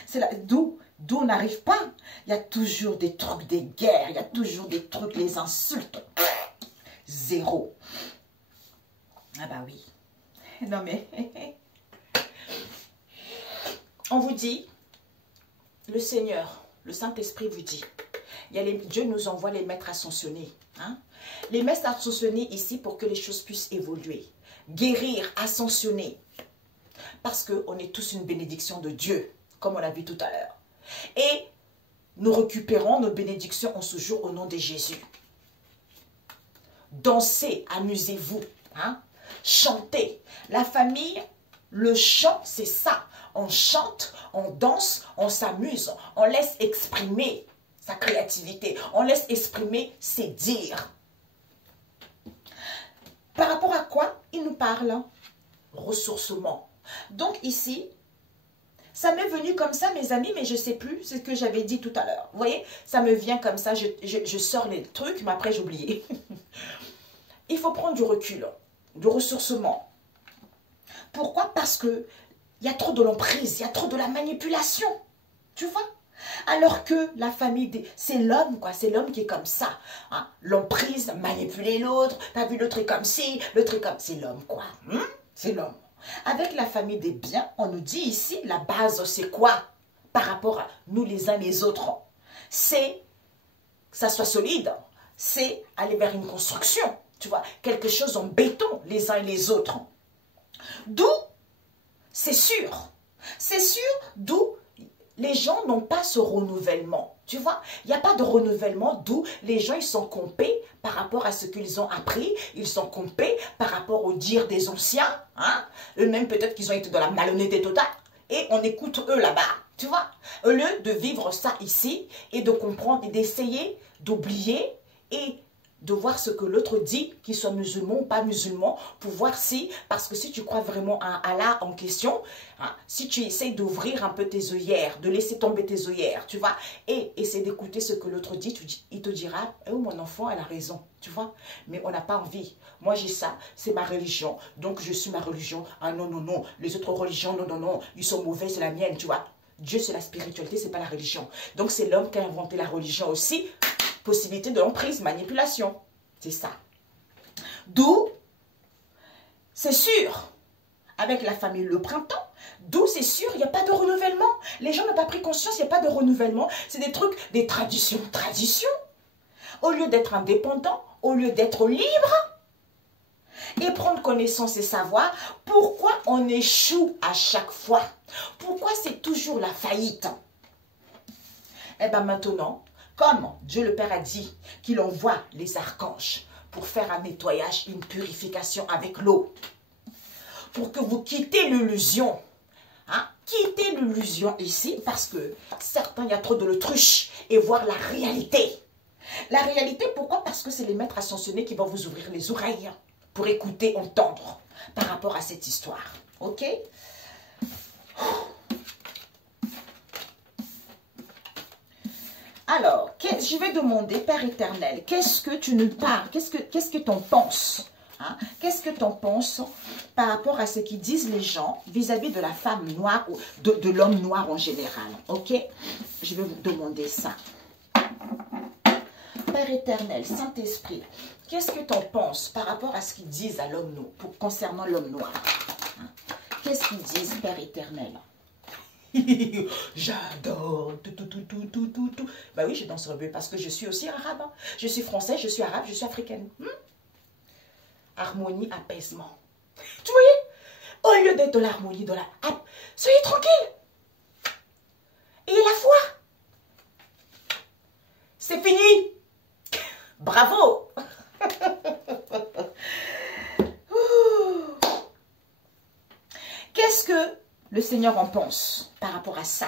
C'est d'où on n'arrive pas. Il y a toujours des trucs, des guerres. Il y a toujours des trucs, les insultes. Zéro. Ah bah oui. Non mais... On vous dit, le Seigneur, le Saint-Esprit vous dit, Dieu nous envoie les maîtres ascensionnés. Hein? Les maîtres ascensionnés ici pour que les choses puissent évoluer. Guérir, ascensionner. Parce qu'on est tous une bénédiction de Dieu, comme on l'a vu tout à l'heure. Et nous récupérons nos bénédictions en ce jour au nom de Jésus. Dansez, amusez-vous. Hein? Chantez. La famille, le chant, c'est ça. On chante, on danse, on s'amuse. On laisse exprimer sa créativité. On laisse exprimer ses dires. Par rapport à quoi il nous parle? Ressourcement. Donc ici, ça m'est venu comme ça, mes amis, mais je ne sais plus ce que j'avais dit tout à l'heure. Vous voyez, ça me vient comme ça, je sors les trucs, mais après j'ai oublié. Il faut prendre du recul, du ressourcement. Pourquoi? Parce que il y a trop de l'emprise, il y a trop de la manipulation. Tu vois? Alors que la famille, c'est l'homme, quoi. C'est l'homme qui est comme ça. Hein? L'emprise, manipuler l'autre. T'as vu, l'autre est comme ci, l'autre est comme... C'est l'homme, quoi. C'est l'homme. Avec la famille des biens, on nous dit ici, la base, c'est quoi? par rapport à nous les uns les autres, c'est que ça soit solide, c'est aller vers une construction, tu vois, quelque chose en béton les uns et les autres. D'où, c'est sûr, d'où les gens n'ont pas ce renouvellement. Tu vois, il n'y a pas de renouvellement, d'où les gens, ils sont compés par rapport à ce qu'ils ont appris, ils sont compés par rapport au dire des anciens, hein? Eux-mêmes, peut-être qu'ils ont été dans la malhonnêteté totale, et on écoute eux là-bas, tu vois, au lieu de vivre ça ici, et de comprendre, et d'essayer d'oublier, et de voir ce que l'autre dit, qu'il soit musulman ou pas musulman, pour voir si, parce que si tu crois vraiment à Allah en question, hein, si tu essayes d'ouvrir un peu tes œillères, de laisser tomber tes œillères, tu vois, et essayer d'écouter ce que l'autre dit, il te dira, oh, mon enfant, elle a raison, tu vois, mais on n'a pas envie. Moi, j'ai ça, c'est ma religion, donc je suis ma religion. Ah non, non, non, les autres religions, non, non, non, ils sont mauvais, c'est la mienne, tu vois. Dieu, c'est la spiritualité, c'est pas la religion. Donc, c'est l'homme qui a inventé la religion aussi. Possibilité de l'emprise, manipulation. C'est ça. D'où, c'est sûr, avec la famille le printemps, d'où c'est sûr, il n'y a pas de renouvellement. Les gens n'ont pas pris conscience, il n'y a pas de renouvellement. C'est des trucs, des traditions. Traditions. Au lieu d'être indépendant, au lieu d'être libre, et prendre connaissance et savoir pourquoi on échoue à chaque fois. Pourquoi c'est toujours la faillite. Eh bien maintenant, comme Dieu le Père a dit qu'il envoie les archanges pour faire un nettoyage, une purification avec l'eau, pour que vous quittez l'illusion. Hein? Quittez l'illusion ici parce que certains, il y a trop de l'autruche et voir la réalité. La réalité, pourquoi? Parce que c'est les maîtres ascensionnés qui vont vous ouvrir les oreilles pour écouter, entendre par rapport à cette histoire. Ok? Alors, je vais demander, Père éternel, qu'est-ce que tu nous parles? Qu'est-ce que tu en penses? Hein? Qu'est-ce que tu en penses par rapport à ce qu'ils disent les gens vis-à-vis de la femme noire ou de l'homme noir en général? Ok? Je vais vous demander ça. Père éternel, Saint-Esprit, qu'est-ce que tu en penses par rapport à ce qu'ils disent à l'homme noir, concernant l'homme noir? Hein? Qu'est-ce qu'ils disent, Père éternel? J'adore tout. Bah oui, je danse revue parce que je suis aussi arabe. Hein. Je suis française, je suis arabe, je suis africaine. Harmonie, apaisement. Tu voyez? Au lieu d'être de l'harmonie, de la... soyez tranquille. Et la foi. C'est fini. Bravo. Qu'est-ce que le Seigneur en pense par rapport à ça?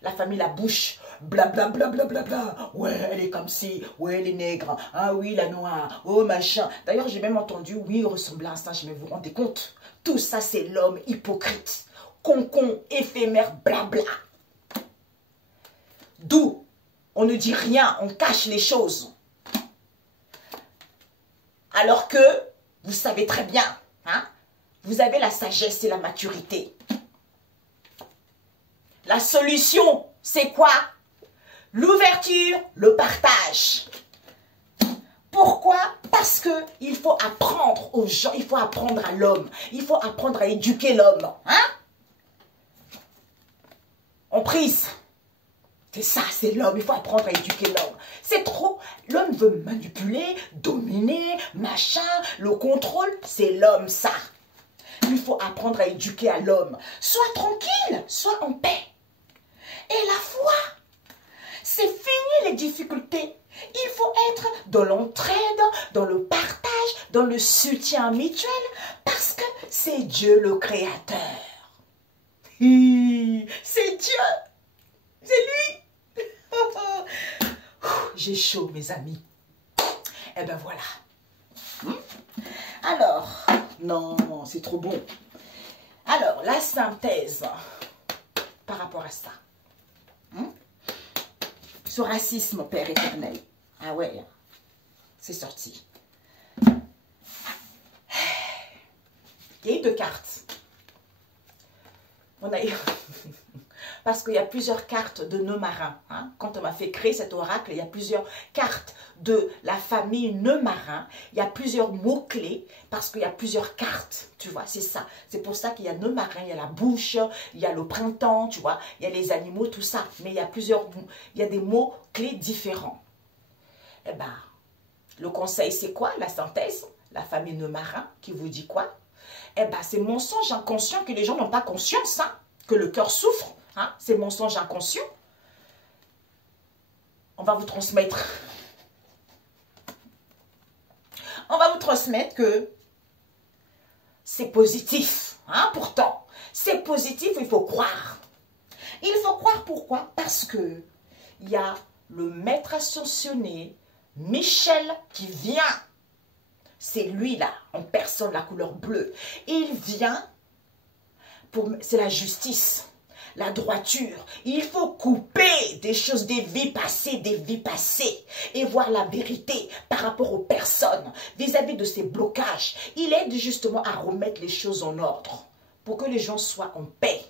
La famille la bouche, blablabla, bla, bla, bla, bla. Ouais, elle est comme ci, ouais, elle est nègre, ah oui, la noire, oh machin. D'ailleurs, j'ai même entendu, oui, ressemblance, hein, je vais vous rendre compte. Tout ça, c'est l'homme hypocrite, concon, éphémère, blabla. D'où on ne dit rien, on cache les choses. Alors que, vous savez très bien, hein, vous avez la sagesse et la maturité. La solution, c'est quoi? L'ouverture, le partage. Pourquoi? Parce que il faut apprendre aux gens, il faut apprendre à l'homme, il faut apprendre à éduquer l'homme. Hein? On prise. C'est ça, c'est l'homme, il faut apprendre à éduquer l'homme. C'est trop. L'homme veut manipuler, dominer, machin, le contrôle, c'est l'homme, ça. Il faut apprendre à éduquer à l'homme. Sois tranquille, sois en paix. Et la foi, c'est fini les difficultés. Il faut être dans l'entraide, dans le partage, dans le soutien mutuel, parce que c'est Dieu le Créateur. C'est Dieu, c'est lui. J'ai chaud, mes amis. Eh ben voilà. Alors, non, c'est trop bon. Alors, la synthèse par rapport à ça. Ce racisme, Père éternel. Ah ouais, c'est sorti. Il y a eu deux cartes. On a eu... Parce qu'il y a plusieurs cartes de nœuds marins. Hein. Quand on m'a fait créer cet oracle, il y a plusieurs cartes de la famille nœuds marins. Il y a plusieurs mots-clés parce qu'il y a plusieurs cartes. Tu vois, c'est ça. C'est pour ça qu'il y a nœuds marins, il y a la bouche, il y a le printemps, tu vois. Il y a les animaux, tout ça. Mais il y a il y a des mots-clés différents. Eh bien, le conseil, c'est quoi? La synthèse, la famille nœuds marins qui vous dit quoi? Eh bien, c'est mensonge inconscient que les gens n'ont pas conscience, hein, que le cœur souffre. Hein, c'est mensonge inconscient. On va vous transmettre. On va vous transmettre que c'est positif. Hein, pourtant, c'est positif, il faut croire. Il faut croire pourquoi? Parce que il y a le maître ascensionné, Michel, qui vient. C'est lui là, en personne, la couleur bleue. Il vient pour... C'est la justice, la droiture. Il faut couper des choses, des vies passées, et voir la vérité par rapport aux personnes, vis-à-vis de ces blocages. Il aide justement à remettre les choses en ordre, pour que les gens soient en paix,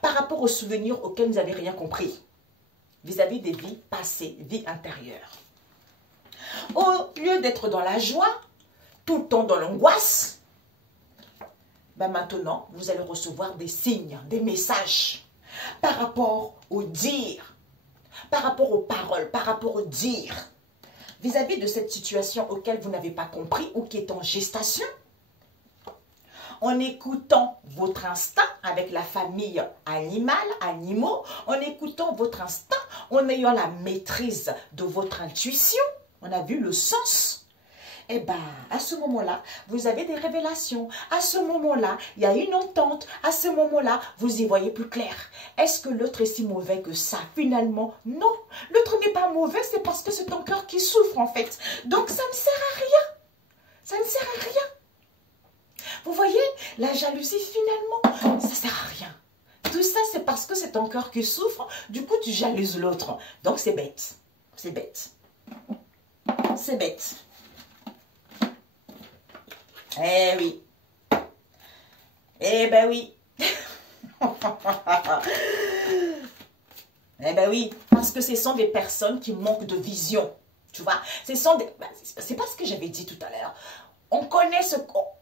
par rapport aux souvenirs auxquels vous n'avez rien compris, vis-à-vis des vies passées, vies intérieures. Au lieu d'être dans la joie, tout le temps dans l'angoisse, ben maintenant, vous allez recevoir des signes, des messages par rapport au dire, par rapport aux paroles, par rapport au dire, vis-à-vis de cette situation auquel vous n'avez pas compris ou qui est en gestation. En écoutant votre instinct avec la famille animale, animaux, en écoutant votre instinct, en ayant la maîtrise de votre intuition, on a vu le sens. Eh bien, à ce moment-là, vous avez des révélations. À ce moment-là, il y a une entente. À ce moment-là, vous y voyez plus clair. Est-ce que l'autre est si mauvais que ça? Finalement, non. L'autre n'est pas mauvais, c'est parce que c'est ton cœur qui souffre, en fait. Donc, ça ne sert à rien. Ça ne sert à rien. Vous voyez, la jalousie, finalement, ça ne sert à rien. Tout ça, c'est parce que c'est ton cœur qui souffre. Du coup, tu jalouses l'autre. Donc, c'est bête. C'est bête. C'est bête. Eh oui. Eh ben oui. Eh ben oui. Parce que ce sont des personnes qui manquent de vision. Tu vois. Ce sont des... C'est pas ce que j'avais dit tout à l'heure. On connaît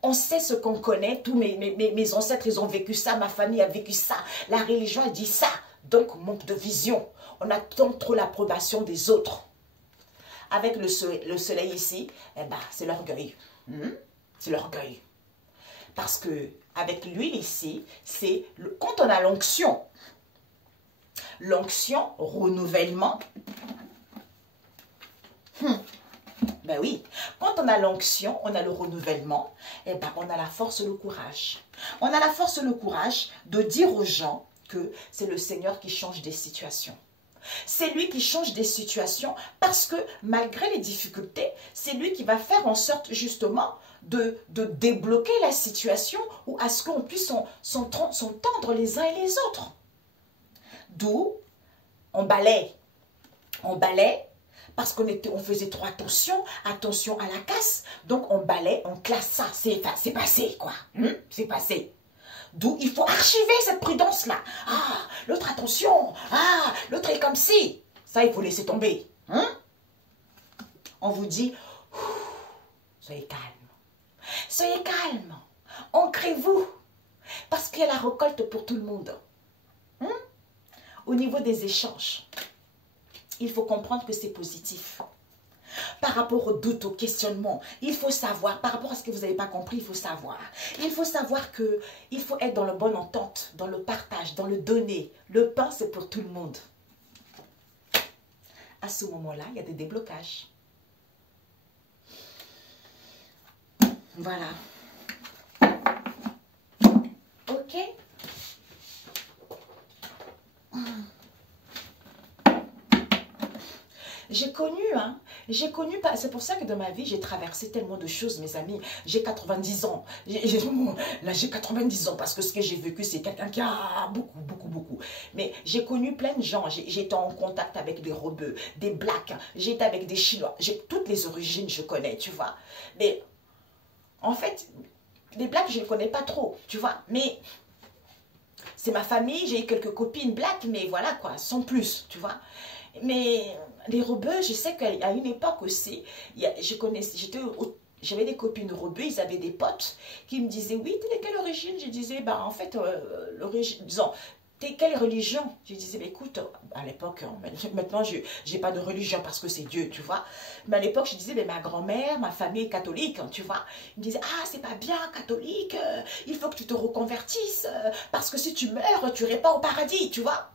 on sait ce qu'on connaît. Tous mes ancêtres, ils ont vécu ça. Ma famille a vécu ça. La religion a dit ça. Donc, manque de vision. On attend trop l'approbation des autres. Avec le soleil ici, eh ben, c'est l'orgueil. C'est l'orgueil. Parce que avec l'huile ici, c'est quand on a l'onction, renouvellement. Ben oui, quand on a l'onction, on a le renouvellement, et ben on a la force et le courage. On a la force et le courage de dire aux gens que c'est le Seigneur qui change des situations. C'est lui qui change des situations parce que malgré les difficultés, c'est lui qui va faire en sorte justement de débloquer la situation ou à ce qu'on puisse s'entendre les uns et les autres. D'où on balaie parce qu'on faisait trop attention à la casse. Donc on balaie, on classe ça, c'est passé quoi, c'est passé. D'où il faut archiver cette prudence-là. Ah, l'autre, attention. Ah, l'autre est comme si. Ça, il faut laisser tomber. On vous dit, soyez calme. Soyez calme. Ancrez-vous. Parce qu'il y a la récolte pour tout le monde. Au niveau des échanges, il faut comprendre que c'est positif. Par rapport aux doutes, aux questionnements, il faut savoir, par rapport à ce que vous n'avez pas compris, il faut savoir. Il faut savoir qu'il faut être dans la bonne entente, dans le partage, dans le donner. Le pain, c'est pour tout le monde. À ce moment-là, il y a des déblocages. Voilà. Ok? J'ai connu, c'est pour ça que dans ma vie, j'ai traversé tellement de choses, mes amis. J'ai 90 ans. Là, j'ai 90 ans parce que ce que j'ai vécu, c'est quelqu'un qui a beaucoup. Mais j'ai connu plein de gens. J'ai été en contact avec des Rebeux, des Blacks. J'ai été avec des Chinois. Toutes les origines, je connais, tu vois. Mais en fait, les Blacks, je ne les connais pas trop, tu vois. Mais C'est ma famille, j'ai eu quelques copines black, mais voilà quoi, sans plus, tu vois. Mais les rebeux, je sais qu'à une époque aussi, j'avais des copines rebeux, ils avaient des potes qui me disaient, oui, t'es de quelle origine? Je disais, bah en fait, l'origine, disons, t'es quelle religion? Je disais, bah, écoute, à l'époque, maintenant, je n'ai pas de religion parce que c'est Dieu, tu vois. Mais à l'époque, je disais, mais ma grand-mère, ma famille est catholique, tu vois. Ils me disaient, ah, c'est pas bien, catholique, il faut que tu te reconvertisses, parce que si tu meurs, tu n'irais pas au paradis, tu vois.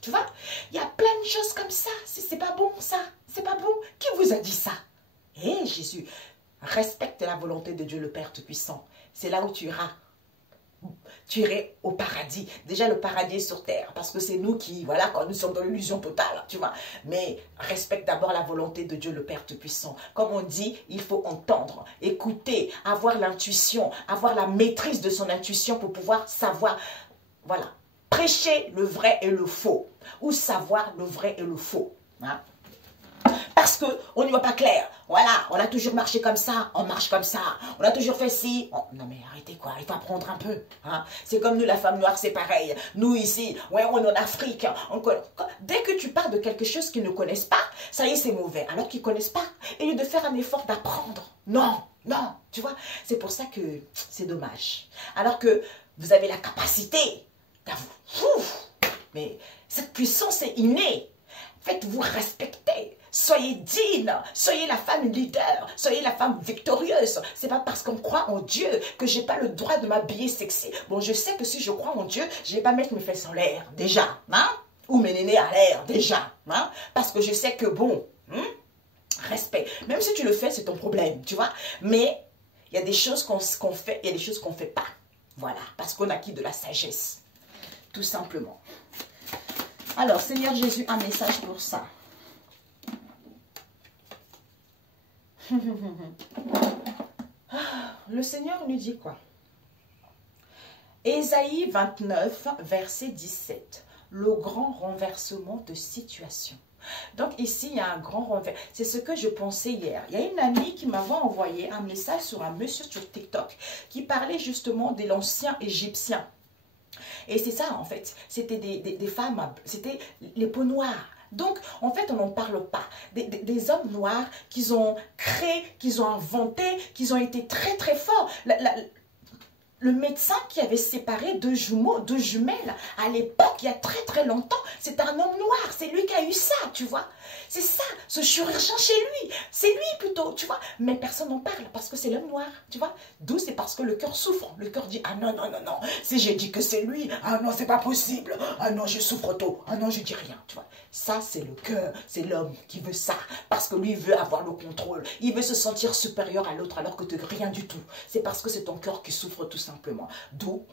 Tu vois, il y a plein de choses comme ça. C'est pas bon, ça. C'est pas bon. Qui vous a dit ça? Eh, Jésus, respecte la volonté de Dieu le Père Tout-Puissant. C'est là où tu iras. Tu irais au paradis. Déjà, le paradis est sur terre. Parce que c'est nous qui, voilà, quand nous sommes dans l'illusion totale, tu vois. Mais respecte d'abord la volonté de Dieu le Père Tout-Puissant. Comme on dit, il faut entendre, écouter, avoir l'intuition, avoir la maîtrise de son intuition pour pouvoir savoir, voilà, prêcher le vrai et le faux. Ou savoir le vrai et le faux. Hein? Parce qu'on n'y voit pas clair. Voilà, on a toujours marché comme ça, on marche comme ça. On a toujours fait ci. Oh, non mais arrêtez quoi, il faut apprendre un peu. Hein? C'est comme nous, la femme noire, c'est pareil. Nous ici, ouais, on est en Afrique. Dès que tu parles de quelque chose qu'ils ne connaissent pas, ça y est, c'est mauvais. Alors qu'ils ne connaissent pas. Et lieu de faire un effort d'apprendre. Non, non, tu vois. C'est pour ça que c'est dommage. Alors que vous avez la capacité d'avoir... Mais cette puissance est innée. Faites-vous respecter. Soyez digne. Soyez la femme leader. Soyez la femme victorieuse. C'est pas parce qu'on croit en Dieu que j'ai pas le droit de m'habiller sexy. Bon, je sais que si je crois en Dieu, je vais pas mettre mes fesses en l'air, déjà. Hein? Ou mes nénés à l'air, déjà. Hein? Parce que je sais que, bon, respect. Même si tu le fais, c'est ton problème, tu vois. Mais il y a des choses qu'on fait, il y a des choses qu'on fait pas. Voilà. Parce qu'on a acquis de la sagesse. Tout simplement. Alors, Seigneur Jésus, un message pour ça. Le Seigneur nous dit quoi? Ésaïe 29, verset 17. Le grand renversement de situation. Donc ici, il y a un grand renversement. C'est ce que je pensais hier. Il y a une amie qui m'avait envoyé un message sur un monsieur sur TikTok qui parlait justement de l'ancien Égyptien. Et c'est ça, en fait. C'était des femmes, c'était les peaux noires. Donc, en fait, on n'en parle pas. Des hommes noirs qu'ils ont créés, qu'ils ont inventés, qu'ils ont été très, très forts. Le médecin qui avait séparé deux jumeaux, deux jumelles, à l'époque, il y a très, très longtemps, c'est un homme noir. C'est lui qui a eu ça, tu vois. C'est ça, ce chirurgien chez lui. C'est lui plutôt, tu vois. Mais personne n'en parle parce que c'est l'homme noir, tu vois. D'où c'est parce que le cœur souffre. Le cœur dit, ah non, non, non, non. Si j'ai dit que c'est lui, ah non, c'est pas possible. Ah non, je souffre trop. Ah non, je dis rien, tu vois. Ça, c'est le cœur. C'est l'homme qui veut ça. Parce que lui, il veut avoir le contrôle. Il veut se sentir supérieur à l'autre alors que tu rien du tout. C'est parce que c'est ton cœur qui souffre tout simplement. D'où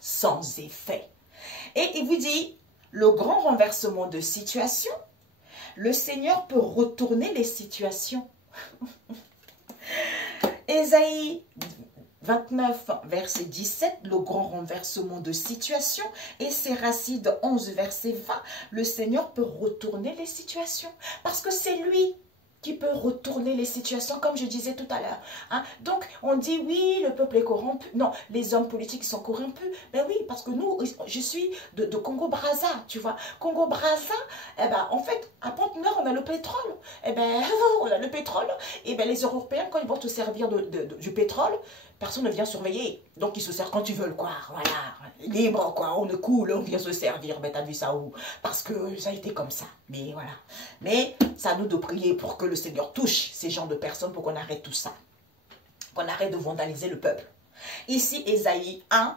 sans effet. Et il vous dit, le grand renversement de situation, le Seigneur peut retourner les situations. Ésaïe 29, verset 17, le grand renversement de situation. Et Séracide 11, verset 20, le Seigneur peut retourner les situations. Parce que c'est lui qui peut retourner les situations, comme je disais tout à l'heure. Hein? Donc, on dit, oui, le peuple est corrompu. Non, les hommes politiques sont corrompus. Ben oui, parce que nous, je suis de Congo-Brazza, tu vois. Congo-Brazza, eh ben, en fait, à Pont-Nord, on a le pétrole. Eh ben, on a le pétrole. Et ben, les Européens, quand ils vont te servir du pétrole, personne ne vient surveiller. Donc, ils se servent quand ils veulent, quoi. Voilà. Libre, quoi. On ne coule, on vient se servir. Ben, t'as vu ça où? Parce que ça a été comme ça. Mais voilà. Mais, c'est à nous de prier pour que le Seigneur touche ces genres de personnes pour qu'on arrête tout ça. Qu'on arrête de vandaliser le peuple. Ici, Ésaïe 1,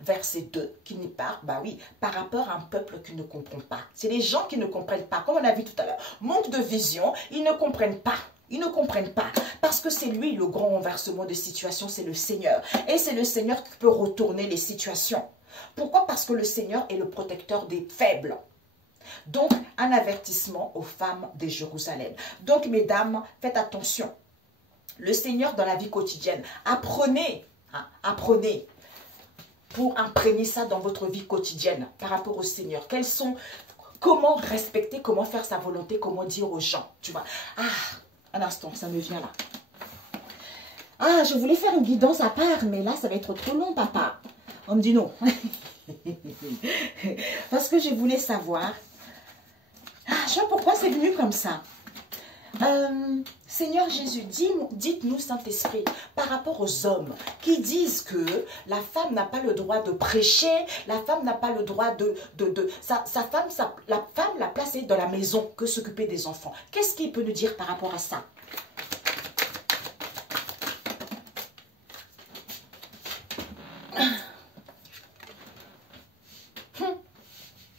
verset 2, qui n'y parle, bah oui, par rapport à un peuple qui ne comprend pas. C'est les gens qui ne comprennent pas. Comme on a vu tout à l'heure. Manque de vision, ils ne comprennent pas. Ils ne comprennent pas, parce que c'est lui le grand renversement de situation, c'est le Seigneur. Et c'est le Seigneur qui peut retourner les situations. Pourquoi? Parce que le Seigneur est le protecteur des faibles. Donc, un avertissement aux femmes de Jérusalem. Donc, mesdames, faites attention. Le Seigneur dans la vie quotidienne, apprenez, hein, apprenez pour imprégner ça dans votre vie quotidienne par rapport au Seigneur. Quels sont, comment respecter, comment faire sa volonté, comment dire aux gens, tu vois. Ah, un instant, ça me vient là. Ah, je voulais faire une guidance à part, mais là, ça va être trop long, papa. On me dit non. Parce que je voulais savoir. Je sais pas pourquoi c'est venu comme ça. Seigneur Jésus, dites-nous, Saint-Esprit, par rapport aux hommes qui disent que la femme n'a pas le droit de prêcher, la femme n'a pas le droit la femme l'a placée dans la maison que s'occuper des enfants. Qu'est-ce qu'il peut nous dire par rapport à ça?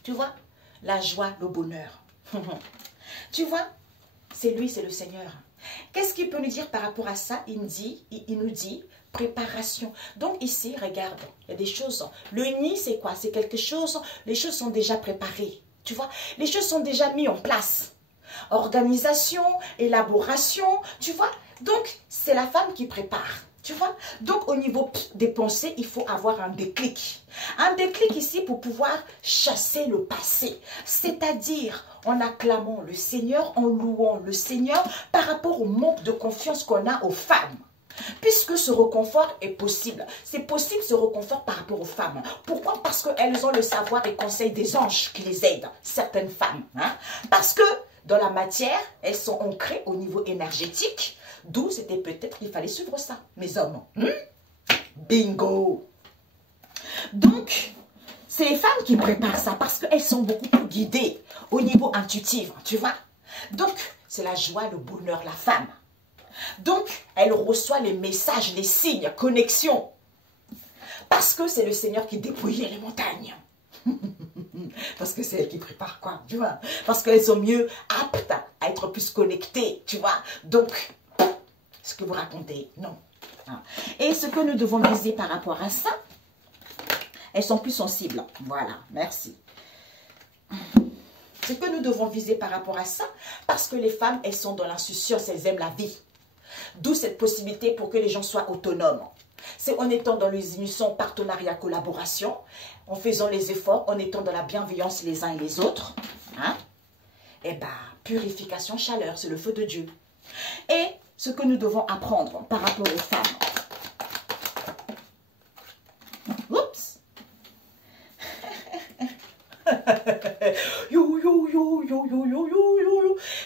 Tu vois, la joie, le bonheur. Tu vois, c'est lui, c'est le Seigneur. Qu'est-ce qu'il peut nous dire par rapport à ça? Il nous dit préparation. Donc ici, regarde, il y a des choses. Le nid, c'est quoi? C'est quelque chose, les choses sont déjà préparées. Tu vois, les choses sont déjà mises en place. Organisation, élaboration, tu vois. Donc, c'est la femme qui prépare. Tu vois? Donc, au niveau des pensées, il faut avoir un déclic. Un déclic ici pour pouvoir chasser le passé. C'est-à-dire en acclamant le Seigneur, en louant le Seigneur par rapport au manque de confiance qu'on a aux femmes. Puisque ce reconfort est possible. C'est possible ce reconfort par rapport aux femmes. Pourquoi? Parce qu'elles ont le savoir et conseil des anges qui les aident. Certaines femmes. Hein? Parce que dans la matière, elles sont ancrées au niveau énergétique. D'où c'était peut-être qu'il fallait suivre ça, mes hommes. Bingo! Donc, c'est les femmes qui préparent ça parce qu'elles sont beaucoup plus guidées au niveau intuitif, tu vois. Donc, c'est la joie, le bonheur, la femme. Donc, elle reçoit les messages, les signes, connexions. Parce que c'est le Seigneur qui dépouillait les montagnes. Parce que c'est elle qui prépare quoi, tu vois. Parce qu'elles sont mieux aptes à être plus connectées, tu vois. Donc, ce que vous racontez, non. Et ce que nous devons viser par rapport à ça, elles sont plus sensibles. Voilà, merci. Ce que nous devons viser par rapport à ça, parce que les femmes, elles sont dans l'insouciance, elles aiment la vie. D'où cette possibilité pour que les gens soient autonomes. C'est en étant dans les unisons, partenariat, collaboration, en faisant les efforts, en étant dans la bienveillance les uns et les autres. Hein? Et bien, purification, chaleur, c'est le feu de Dieu. Et ce que nous devons apprendre par rapport aux femmes. Oups!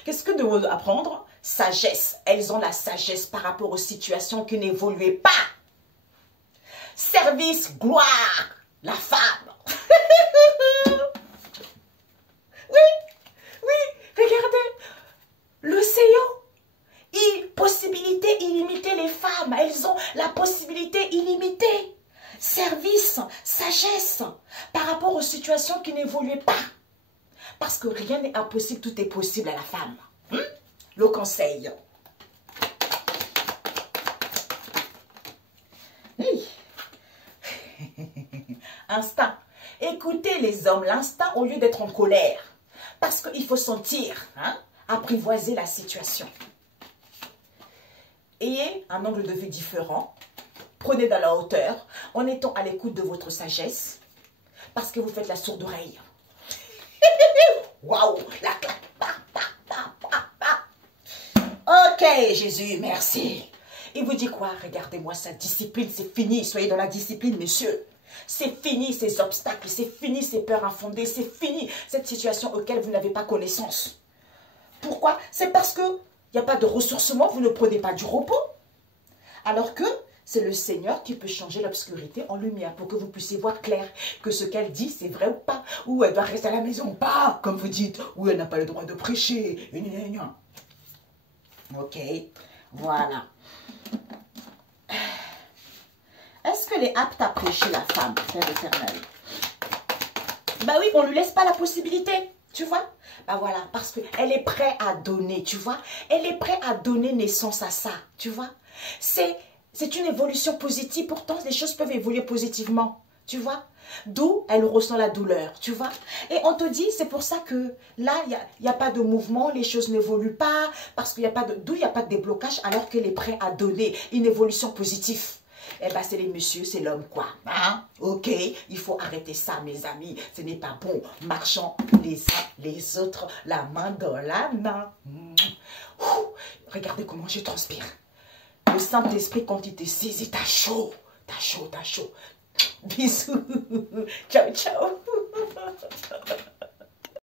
Qu'est-ce que nous devons apprendre? Sagesse. Elles ont la sagesse par rapport aux situations qui n'évoluaient pas. Service, gloire, la femme. Oui, regardez. L'océan. Possibilité illimitée, les femmes. Elles ont la possibilité illimitée. Service, sagesse, par rapport aux situations qui n'évoluaient pas. Parce que rien n'est impossible, tout est possible à la femme. Le conseil. Hey. Instinct. Écoutez les hommes, l'instinct au lieu d'être en colère. Parce qu'il faut sentir, apprivoiser la situation. Ayez un angle de vue différent. Prenez dans la hauteur en étant à l'écoute de votre sagesse. Parce que vous faites la sourde oreille. Waouh, la claque. Ok, Jésus, merci. Il vous dit quoi? Regardez-moi sa discipline, c'est fini. Soyez dans la discipline, messieurs. C'est fini ces obstacles, c'est fini ces peurs infondées, c'est fini cette situation auquel vous n'avez pas connaissance. Pourquoi? C'est parce qu'il n'y a pas de ressourcement, vous ne prenez pas du repos. Alors que c'est le Seigneur qui peut changer l'obscurité en lumière pour que vous puissiez voir clair que ce qu'elle dit, c'est vrai ou pas. Ou elle doit rester à la maison ou pas, comme vous dites. Ou elle n'a pas le droit de prêcher. Ok, voilà. Est-ce qu'elle est apte à prêcher, la femme, Père éternel? Bah oui, on ne lui laisse pas la possibilité, tu vois. Bah voilà, parce qu'elle est prête à donner, tu vois. Elle est prête à donner naissance à ça, tu vois. C'est une évolution positive, pourtant les choses peuvent évoluer positivement, tu vois. D'où elle ressent la douleur, tu vois. Et on te dit, c'est pour ça que là, il n'y a pas de mouvement, les choses n'évoluent pas, parce qu'il n'y a pas de, d'où il n'y a pas de déblocage alors qu'elle est prête à donner une évolution positive. Eh bien, c'est les messieurs, c'est l'homme, quoi. Hein? Ok, il faut arrêter ça, mes amis. Ce n'est pas bon. Marchons les uns les autres, la main dans la main. Regardez comment je transpire. Le Saint-Esprit, quand il te saisit, t'as chaud. T'as chaud, t'as chaud. Bisous. Ciao, ciao.